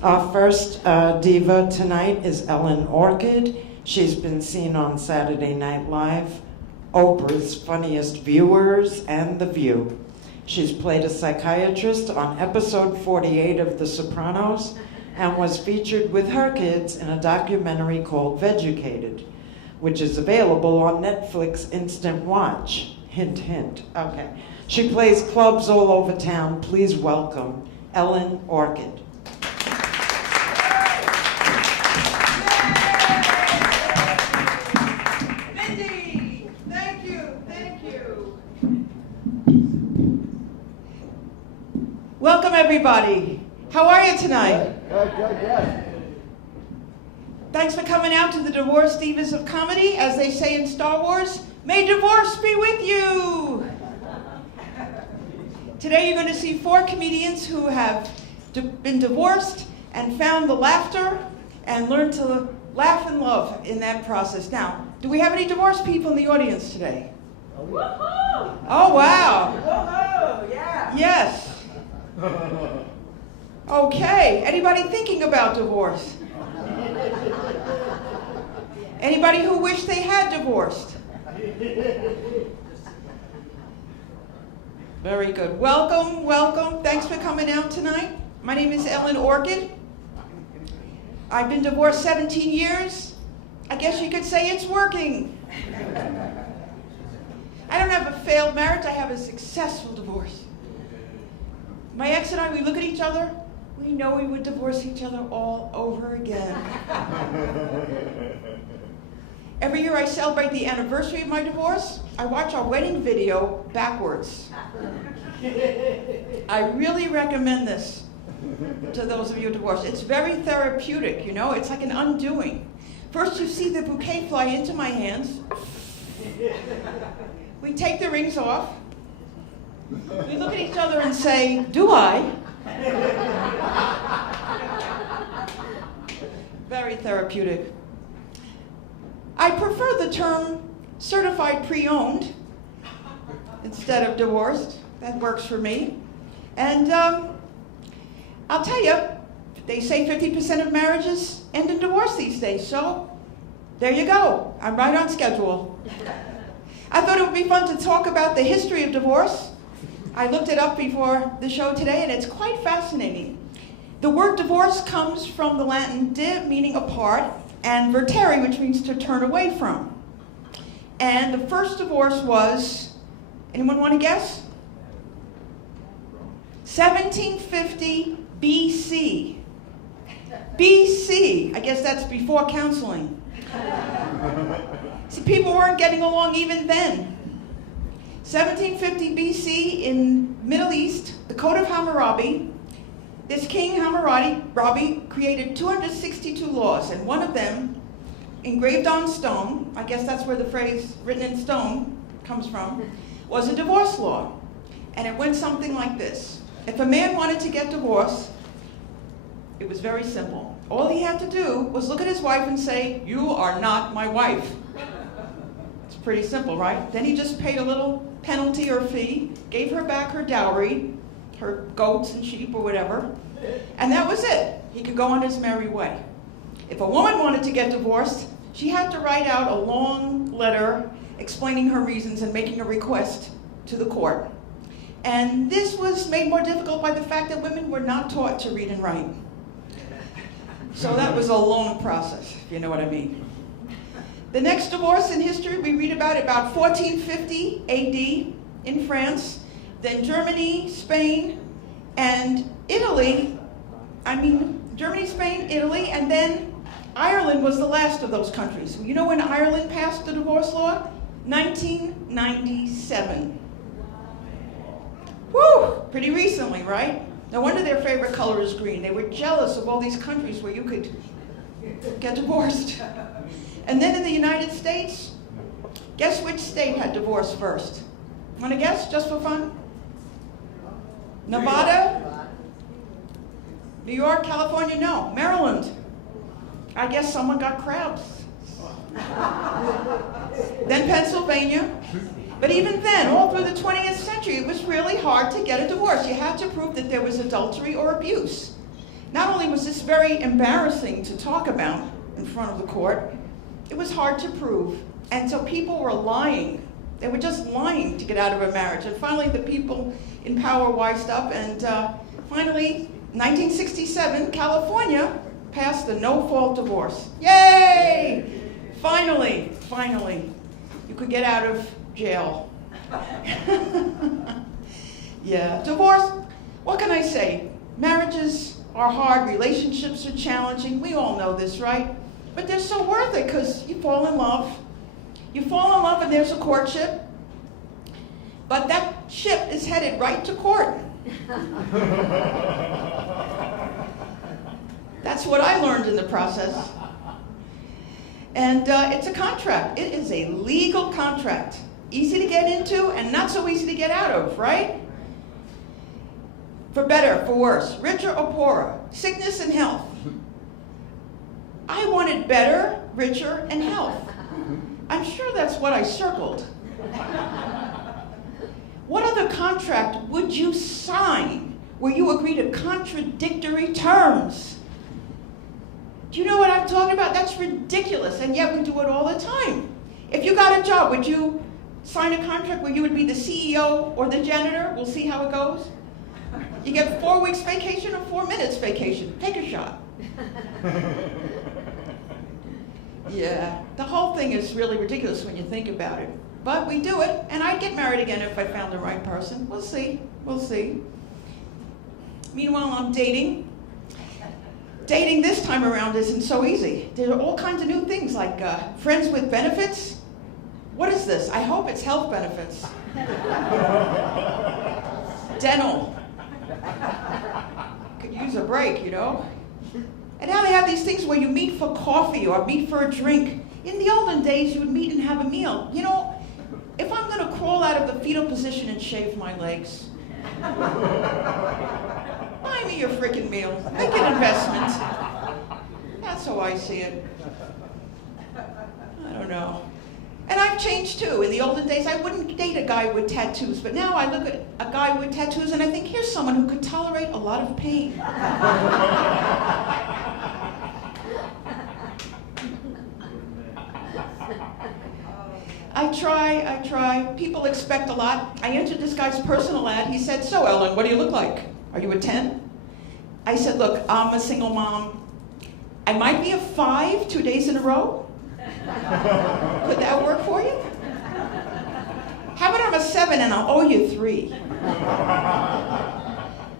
Our first diva tonight is Ellen Orchid. She's been seen on Saturday Night Live, Oprah's Funniest Viewers, and The View. She's played a psychiatrist on episode 48 of The Sopranos and was featured with her kids in a documentary called Vegucated, which is available on Netflix Instant Watch. Hint, hint. Okay. She plays clubs all over town. Please welcome Ellen Orchid. Mindy, thank you. Welcome, everybody. How are you tonight? Good. Thanks for coming out to the Divorce Divas of Comedy. As they say in Star Wars, may divorce be with you. Today you're going to see 4 comedians who have been divorced and found the laughter and learned to laugh and love in that process. Now, do we have any divorced people in the audience today? Woohoo! Oh, wow. Woohoo! Yeah. Yes. Okay. Anybody thinking about divorce? Anybody who wished they had divorced? Very good. Welcome. Thanks for coming out tonight. My name is Ellen Orchid. I've been divorced 17 years. I guess you could say it's working. I don't have a failed marriage. I have a successful divorce. My ex and I, we look at each other. We know we would divorce each other all over again. Every year I celebrate the anniversary of my divorce. I watch our wedding video backwards. I really recommend this to those of you divorced. It's very therapeutic, you know? It's like an undoing. First you see the bouquet fly into my hands. We take the rings off. We look at each other and say, do I? Very therapeutic. I prefer the term certified pre-owned instead of divorced. That works for me. And I'll tell you, they say 50% of marriages end in divorce these days, so there you go. I'm right on schedule. I thought it would be fun to talk about the history of divorce. I looked it up before the show today, and it's quite fascinating. The word divorce comes from the Latin de, meaning apart, and vertere, which means to turn away from. And the first divorce was, anyone want to guess? 1750 BC. BC, I guess that's before counseling. See, people weren't getting along even then. 1750 BC in Middle East, the Code of Hammurabi, this king Hammurabi created 262 laws, and one of them, engraved on stone, I guess that's where the phrase written in stone comes from, was a divorce law. And it went something like this. If a man wanted to get divorced, it was very simple. All he had to do was look at his wife and say, "You are not my wife." It's pretty simple, right? Then he just paid a little penalty or fee, gave her back her dowry, her goats and sheep or whatever, and that was it. He could go on his merry way. If a woman wanted to get divorced, she had to write out a long letter explaining her reasons and making a request to the court. And this was made more difficult by the fact that women were not taught to read and write. So that was a long process, if you know what I mean. The next divorce in history we read about 1450 AD in France, then Germany, Spain, and Italy. Germany, Spain, Italy, and then Ireland was the last of those countries. You know when Ireland passed the divorce law? 1997. Whew, pretty recently, right? No wonder their favorite color is green. They were jealous of all these countries where you could get divorced. And then in the United States, guess which state had divorce first? Want to guess, just for fun? Nevada? New York, California? No. Maryland. I guess someone got crabs. Then Pennsylvania. But even then, all through the 20th century, it was really hard to get a divorce. You had to prove that there was adultery or abuse. Not only was this very embarrassing to talk about in front of the court, it was hard to prove. And so people were lying. They were just lying to get out of a marriage. And finally, the people in power wised up, and finally, 1967, California passed the no-fault divorce. Yay! Finally, you could get out of jail. Yeah, divorce, what can I say? Marriages are hard, relationships are challenging. We all know this, right? But they're so worth it because you fall in love. You fall in love and there's a courtship. But that ship is headed right to court. That's what I learned in the process. And it's a contract. It is a legal contract. Easy to get into and not so easy to get out of, right? For better, for worse, richer or poorer, sickness and health. I wanted better, richer, and health. I'm sure that's what I circled. What other contract would you sign where you agree to contradictory terms? Do you know what I'm talking about? That's ridiculous, and yet we do it all the time. If you got a job, would you sign a contract where you would be the CEO or the janitor? We'll see how it goes. You get 4 weeks vacation or 4 minutes vacation. Take a shot. Yeah, the whole thing is really ridiculous when you think about it. But we do it, and I'd get married again if I found the right person. We'll see. Meanwhile, I'm dating. Dating this time around isn't so easy. There are all kinds of new things like friends with benefits. What is this? I hope it's health benefits. Dental. Could use a break, you know? And now they have these things where you meet for coffee or meet for a drink. In the olden days, you would meet and have a meal. You know, if I'm going to crawl out of the fetal position and shave my legs, buy me your freaking meal. Make an investment. That's how I see it. I don't know. And I've changed too. In the olden days, I wouldn't date a guy with tattoos, but now I look at a guy with tattoos and I think, here's someone who could tolerate a lot of pain. I try. People expect a lot. I entered this guy's personal ad. He said, so Ellen, what do you look like? Are you a 10? I said, look, I'm a single mom. I might be a 5 2 days in a row. Could that work for you? How about I'm a 7 and I'll owe you 3?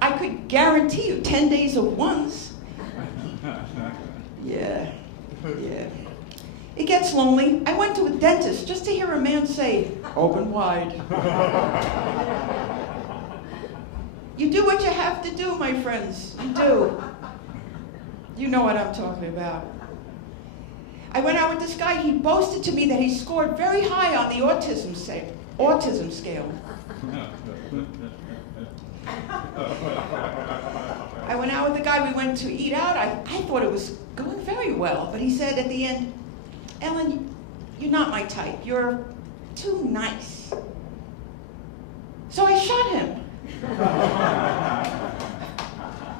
I could guarantee you 10 days of ones. Yeah. It gets lonely. I went to a dentist just to hear a man say, open wide. You do what you have to do, my friends. You do. You know what I'm talking about. I went out with this guy. He boasted to me that he scored very high on the autism scale. I went out with the guy. We went to eat out. I thought it was going very well. But he said at the end, Ellen, you're not my type. You're too nice. So I shot him.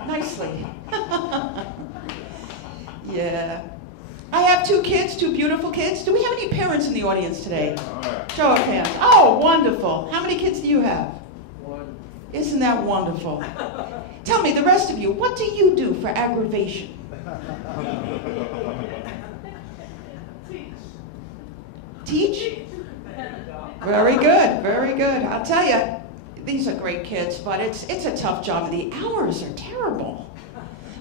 Nicely. Yeah. I have 2 kids, 2 beautiful kids. Do we have any parents in the audience today? Show of hands. Oh, wonderful. How many kids do you have? 1. Isn't that wonderful? Tell me, the rest of you, what do you do for aggravation? Teach? Very good. I'll tell you, these are great kids, but it's a tough job. The hours are terrible.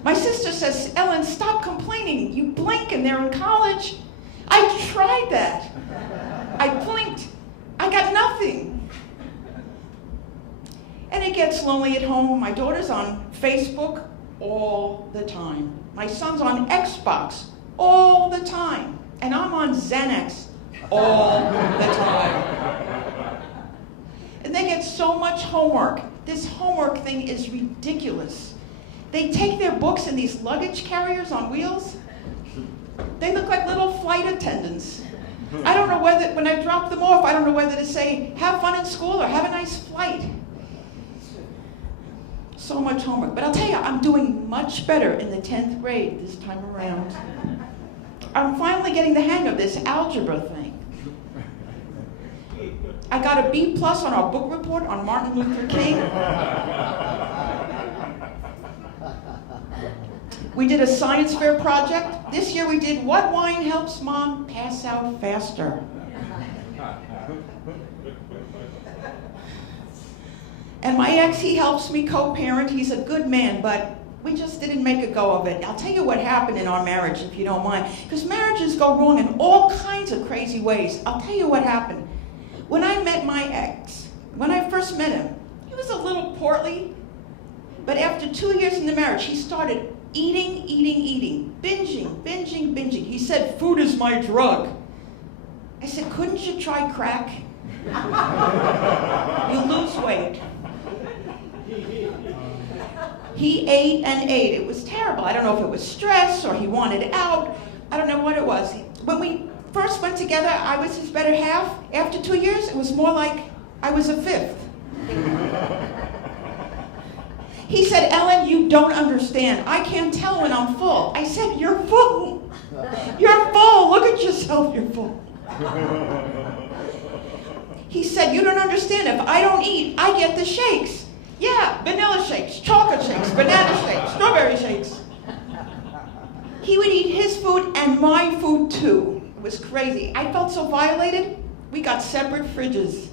My sister says, Ellen, stop complaining. You blink and they're in college. I tried that. I blinked. I got nothing. And it gets lonely at home. My daughter's on Facebook all the time. My son's on Xbox all the time. And I'm on Xanax all the time. And they get so much homework. This homework thing is ridiculous. They take their books in these luggage carriers on wheels. They look like little flight attendants. I don't know whether, when I drop them off, I don't know whether to say, have fun in school or have a nice flight. so much homework. But I'll tell you, I'm doing much better in the 10th grade this time around. I'm finally getting the hang of this algebra thing. I got a B+ on our book report on Martin Luther King. We did a science fair project. This year we did what wine helps mom pass out faster. And my ex, he helps me co-parent. He's a good man, but we just didn't make a go of it. I'll tell you what happened in our marriage, if you don't mind. Because marriages go wrong in all kinds of crazy ways. I'll tell you what happened. When I met my ex, when I first met him, he was a little portly. But after 2 years in the marriage, he started eating, binging. He said, food is my drug. I said, couldn't you try crack? You lose weight. He ate and ate. It was terrible. I don't know if it was stress or he wanted out. I don't know what it was. When we first went together, I was his better half. After 2 years, it was more like I was a fifth. He said, Ellen, you don't understand. I can't tell when I'm full. I said, you're full. You're full. Look at yourself. You're full. He said, you don't understand. If I don't eat, I get the shakes. Yeah, vanilla shakes, chocolate shakes, banana shakes, strawberry shakes. He would eat his food and my food too. It was crazy. I felt so violated. We got separate fridges.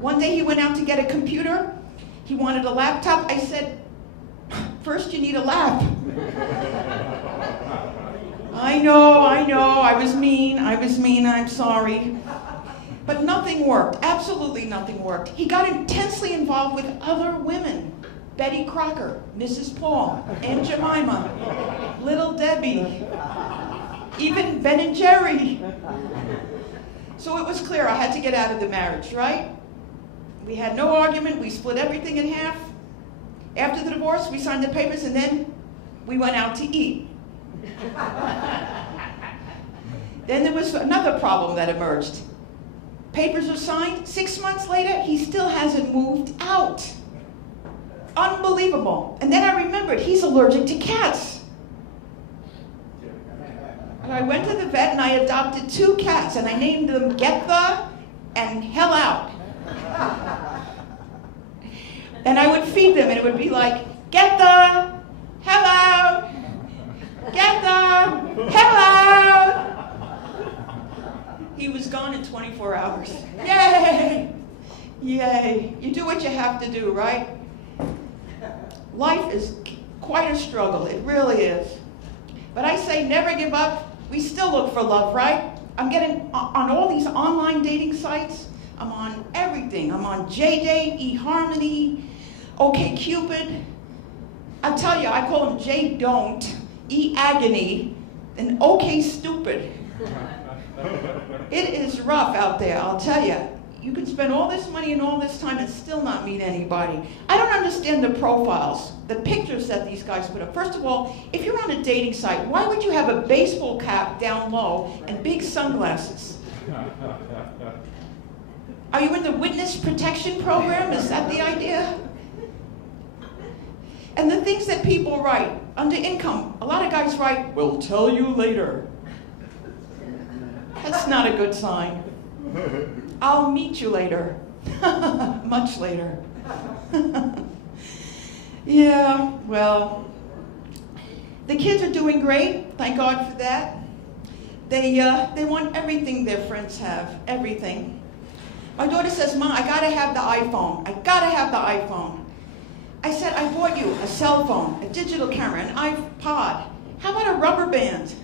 One day he went out to get a computer. He wanted a laptop. I said, first you need a lap. I know, I was mean, I'm sorry. But nothing worked, absolutely nothing worked. He got intensely involved with other women. Betty Crocker, Mrs. Paul, Aunt Jemima, Little Debbie, even Ben and Jerry. So it was clear I had to get out of the marriage, right? We had no argument, we split everything in half. After the divorce, we signed the papers and then we went out to eat. Then there was another problem that emerged. Papers are signed. 6 months later, he still hasn't moved out. Unbelievable. And then I remembered, he's allergic to cats. And I went to the vet and I adopted 2 cats and I named them Get The and Hell Out. And I would feed them and it would be like, Get the hell out. Get the hell out. He was gone in 24 hours. Yay! Yay. You do what you have to do, right? Life is quite a struggle. It really is. But I say never give up. We still look for love, right? I'm getting on all these online dating sites. I'm on everything. I'm on JDate, eHarmony, OkCupid. I tell you, I call them J-Don't, eAgony, and OkStupid. It is rough out there, I'll tell you. You can spend all this money and all this time and still not meet anybody. I don't understand the profiles, the pictures that these guys put up. First of all, if you're on a dating site, why would you have a baseball cap down low and big sunglasses? Are you in the witness protection program? Is that the idea? And the things that people write, under income, a lot of guys write, we'll tell you later. That's not a good sign. I'll meet you later. Much later. Yeah, well, the kids are doing great. Thank God for that. They want everything their friends have, everything. My daughter says, Mom, I gotta have the iPhone. I gotta have the iPhone. I said, I bought you a cell phone, a digital camera, an iPod. How about a rubber band?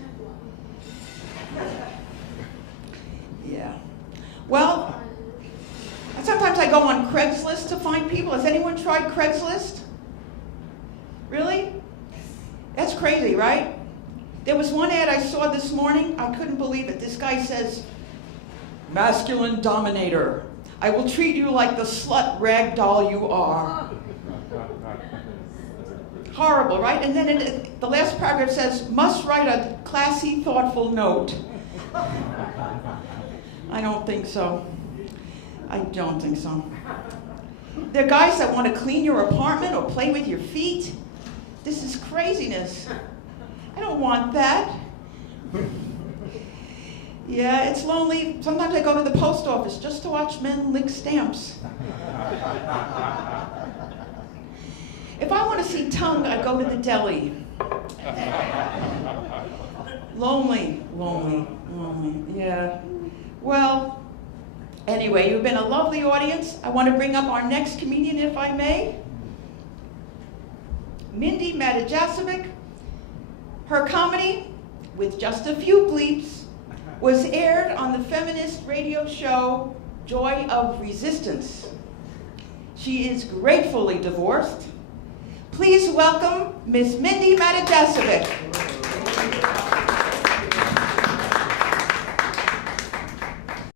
Yeah. Well, sometimes I go on Craigslist to find people. Has anyone tried Craigslist? Really? That's crazy, right? There was one ad I saw this morning. I couldn't believe it. This guy says, masculine dominator. I will treat you like the slut rag doll you are. Horrible, right? And then the last paragraph says, must write a classy, thoughtful note. I don't think so. I don't think so. There are guys that want to clean your apartment or play with your feet. This is craziness. I don't want that. Yeah, it's lonely. Sometimes I go to the post office just to watch men lick stamps. If I want to see tongue, I go to the deli. Lonely, lonely, lonely. Yeah. Well, anyway, you've been a lovely audience. I want to bring up our next comedian, if I may. Mindy Matajasevic. Her comedy, with just a few bleeps, was aired on the feminist radio show Joy of Resistance. She is gratefully divorced. Please welcome Miss Mindy Matajasevic.